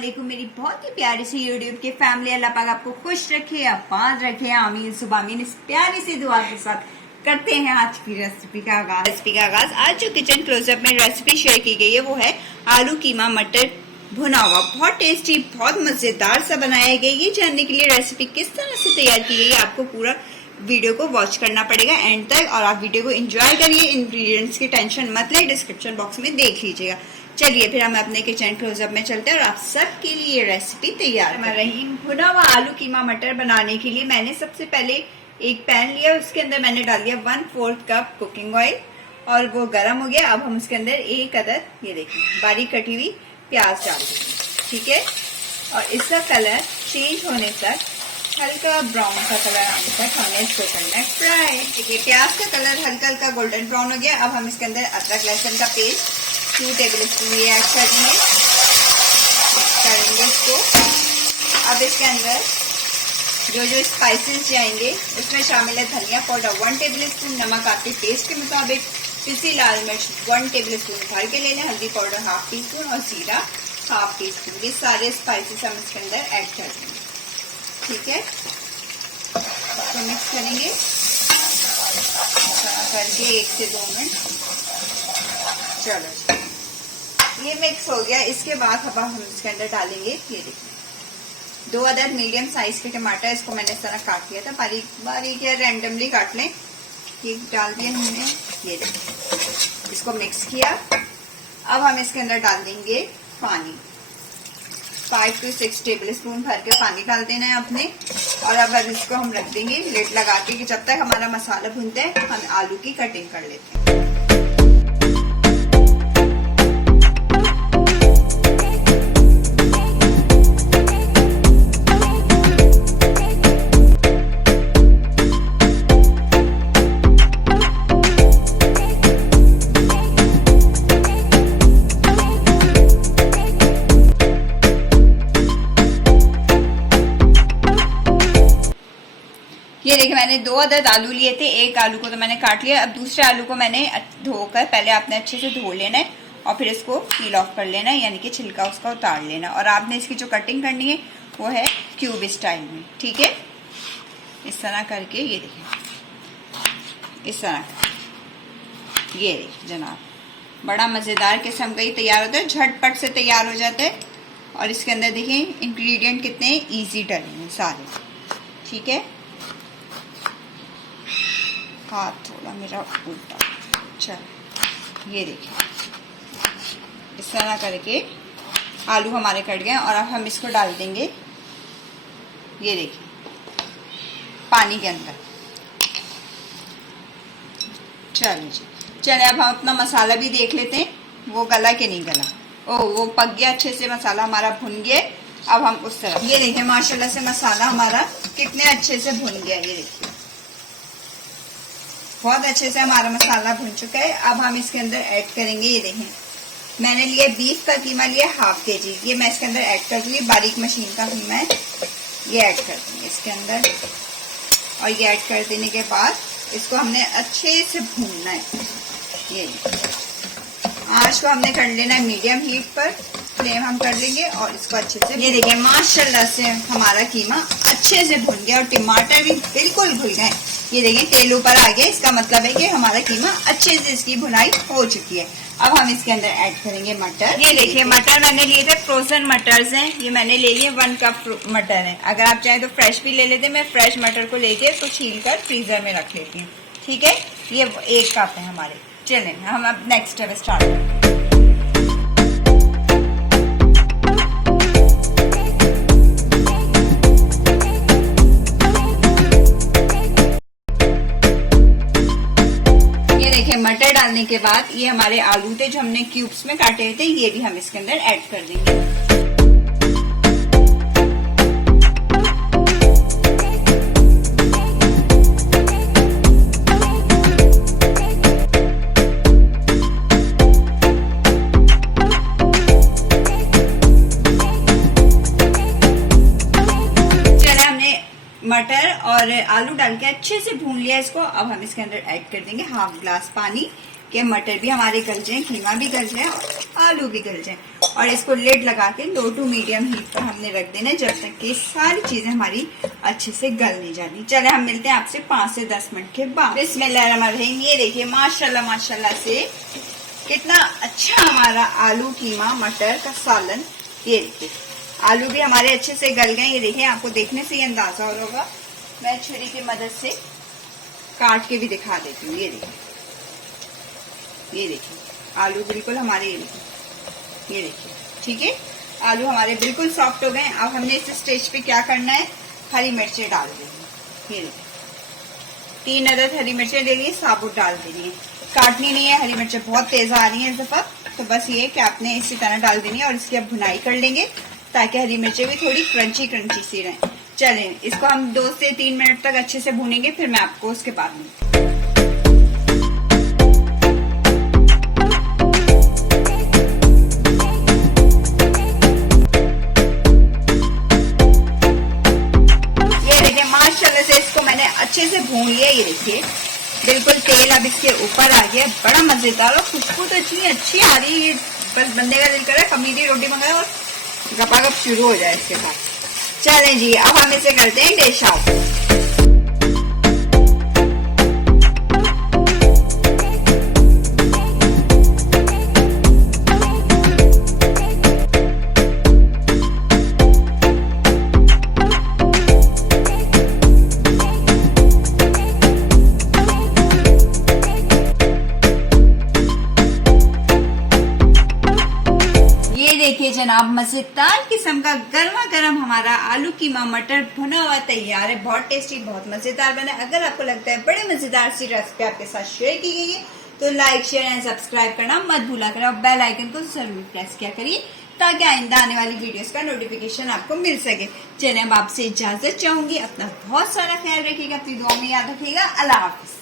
वालेकुम। मेरी बहुत ही प्यारी सी यूट्यूब के फैमिली, अल्लाह पाक आपको खुश रखे, आबाद रखे, आमीन सुबामीन। इस प्यारी सी दुआ के साथ करते हैं आज की रेसिपी का आगाज। आज जो किचन क्लोजअप में रेसिपी शेयर की गई है वो है आलू कीमा मटर भुना हुआ। बहुत टेस्टी, बहुत मजेदार सा बनाया गया। ये जानने के लिए रेसिपी किस तरह से तैयार की गई है, आपको पूरा वीडियो को वॉच करना पड़ेगा एंड तक, और आप वीडियो को एंजॉय करिए। इंग्रेडिएंट्स की टेंशन मत ले, डिस्क्रिप्शन बॉक्स में देख लीजिएगा। चलिए फिर हम अपने किचन क्लोजअप में चलते हैं और आप सबके लिए ये रेसिपी तैयार कर रही हूँ। भुना हुआ आलू कीमा मटर बनाने के लिए मैंने सबसे पहले एक पैन लिया, उसके अंदर मैंने डाल दिया 1/4 कप कुकिंग ऑयल और वो गर्म हो गया। अब हम उसके अंदर एक अदद ये देखिए बारीक कटी हुई प्याज डाल देंगे, ठीक है। और इसका कलर चेंज होने तक, हल्का ब्राउन का कलर आने तक हमने इसको करना है फ्राई। देखिए प्याज का कलर हल्का हल्का गोल्डन ब्राउन हो गया। अब हम इसके अंदर अदरक लहसुन का पेस्ट 2 टेबल स्पून ये ऐड करेंगे इसको। अब इसके अंदर जो स्पाइसेस जाएंगे उसमें शामिल है धनिया पाउडर 1 टेबल स्पून, नमक आपके टेस्ट के मुताबिक, पिसी लाल मिर्च 1 टेबल स्पून भर के ले लें, हल्दी पाउडर 1/2 टीस्पून और जीरा 1/2 टीस्पून। ये सारे स्पाइसेस हम इसके अंदर ऐड कर देंगे, ठीक है। इसको मिक्स करेंगे करके 1 से 2 मिनट। चलो ये मिक्स हो गया। इसके बाद अब हम इसके अंदर डालेंगे, ये देखिए 2 अदद मीडियम साइज के टमाटर। इसको मैंने इस तरह काट लिया था, बारीक बारीक या रैंडमली काट लें। ये डाल दिया हमने, ये देखिए इसको मिक्स किया। अब हम इसके अंदर डाल देंगे पानी, 5 से 6 टेबल स्पून भर के पानी डाल देना है अपने। और अब इसको हम रख देंगे लिड लगा के कि जब तक हमारा मसाला भूनते हैं हम आलू की कटिंग कर लेते हैं। ये देखिए मैंने 2 अदद आलू लिए थे, एक आलू को तो मैंने काट लिया। अब दूसरे आलू को मैंने धोकर, पहले आपने अच्छे से धो लेना है और फिर इसको पील ऑफ कर लेना है, यानी कि छिलका उसका उतार लेना। और आपने इसकी जो कटिंग करनी है वो है क्यूब स्टाइल में, ठीक है। इस तरह करके ये देखिए, इस तरह ये देखिए जनाब, बड़ा मजेदार किस्म का ही तैयार होता है, झटपट से तैयार हो जाता है। और इसके अंदर देखिए इंग्रेडिएंट कितने ईजी डले हैं सारे, ठीक है। हाथ थोड़ा मेरा उल्टा, चल ये देखिए इस तरह करके आलू हमारे कट गए। और अब हम इसको डाल देंगे, ये देखिए पानी के अंदर। चलिए जी, चलिए अब हम अपना मसाला भी देख लेते हैं, वो गला के नहीं गला। ओ वो पक गया अच्छे से, मसाला हमारा भुन गया। अब हम उस तरफ, ये देखिए माशाल्लाह से मसाला हमारा कितने अच्छे से भुन गया, ये देखिए बहुत अच्छे से हमारा मसाला भुन चुका है। अब हम इसके अंदर ऐड करेंगे, ये देखें मैंने लिया बीफ का कीमा लिया 1/2 kg, ये मैं इसके अंदर ऐड कर दूंगी। बारीक मशीन का कीमा है, ये ऐड कर दूंगी इसके अंदर। और ये ऐड कर देने के बाद इसको हमने अच्छे से भूनना है। ये आंच को हमने कर लेना है मीडियम हीट पर, फ्लेम हम कर लेंगे और इसको अच्छे से, ये देखिए माशाल्लाह से हमारा कीमा अच्छे से भुन गया और टमाटर भी बिल्कुल भुन गए। ये देखिए तेल ऊपर आ गया, इसका मतलब है कि हमारा कीमा अच्छे से इसकी भुनाई हो चुकी है। अब हम इसके अंदर ऐड करेंगे मटर। ये देखिए मटर मैंने लिए थे, फ्रोजन मटर्स हैं, ये मैंने ले लिए 1 कप मटर है। अगर आप चाहें तो फ्रेश भी ले लेते, मैं फ्रेश मटर को लेके तो छील कर फ्रीजर में रख लेती हूँ, ठीक है। ये 1 कप है हमारे। चलें हम अब नेक्स्ट स्टेप स्टार्ट करते हैं। मटर डालने के बाद ये हमारे आलू थे जो हमने क्यूब्स में काटे हुए थे, ये भी हम इसके अंदर ऐड कर देंगे। मटर और आलू डाल के अच्छे से भून लिया इसको। अब हम इसके अंदर ऐड कर देंगे 1/2 गिलास पानी, कि मटर भी हमारे गल जाए, कीमा भी गल जाए और आलू भी गल जाए। और इसको लिड लगा के लो टू मीडियम हीट पर हमने रख देना जब तक कि सारी चीजें हमारी अच्छे से गल नहीं जाती। चले हम मिलते हैं आपसे 5 से 10 मिनट के बाद। बिस्मिल्लाहिर्रहमानिर्रहीम। ये देखिए माशाल्लाह माशाल्लाह से कितना अच्छा हमारा आलू कीमा मटर का सालन। ये देखिए आलू भी हमारे अच्छे से गल गए। ये देखिए आपको देखने से ही अंदाजा हो होगा। मैं छुरी की मदद से काट के भी दिखा देती हूँ। ये देखिए आलू बिल्कुल हमारे ये देखिए ठीक है, आलू हमारे बिल्कुल सॉफ्ट हो गए। अब हमने इस स्टेज पे क्या करना है, हरी मिर्चें डाल देंगे। ये देखिए 3 अदद हरी मिर्चें ले ली, साबुत डाल देनी है, काटनी नहीं है। हरी मिर्चें बहुत तेज आ रही है इस दफा, तो बस ये कि आपने इसी तरह डाल देनी है और इसकी अब भुनाई कर लेंगे ताकि हरी मिर्चें भी थोड़ी क्रंची क्रंची सी रहें। चलें इसको हम 2 से 3 मिनट तक अच्छे से भूनेंगे, फिर मैं आपको उसके बाद में अच्छे से भून लिया। ये देखिए बिल्कुल तेल अब इसके ऊपर आ गया, बड़ा मजेदार और खुशबू तो इतनी अच्छी आ रही है, बस बनने का दिल कर रहा है खमीरी रोटी मंगाए और गपागप शुरू हो जाए इसके साथ। चलें जी अब हम इसे करते हैं डिश आउट। देखिए जनाब मजेदार किस्म का गर्मा गर्म हमारा आलू कीमा मटर भुना हुआ तैयार है। बहुत टेस्टी बहुत मजेदार बना। अगर आपको लगता है बड़े मजेदार सी रेसिपी आपके साथ शेयर की गई है तो लाइक शेयर एंड सब्सक्राइब करना मत भूला करें और बेल आइकन को जरूर प्रेस किया करिए ताकि आइंदा आने वाली वीडियोस का नोटिफिकेशन आपको मिल सके। चलिए अब आपसे इजाजत चाहूंगी। अपना बहुत सारा ख्याल रखिएगा, अपनी दुआ में याद रखिएगा। अल्लाह हाफिज।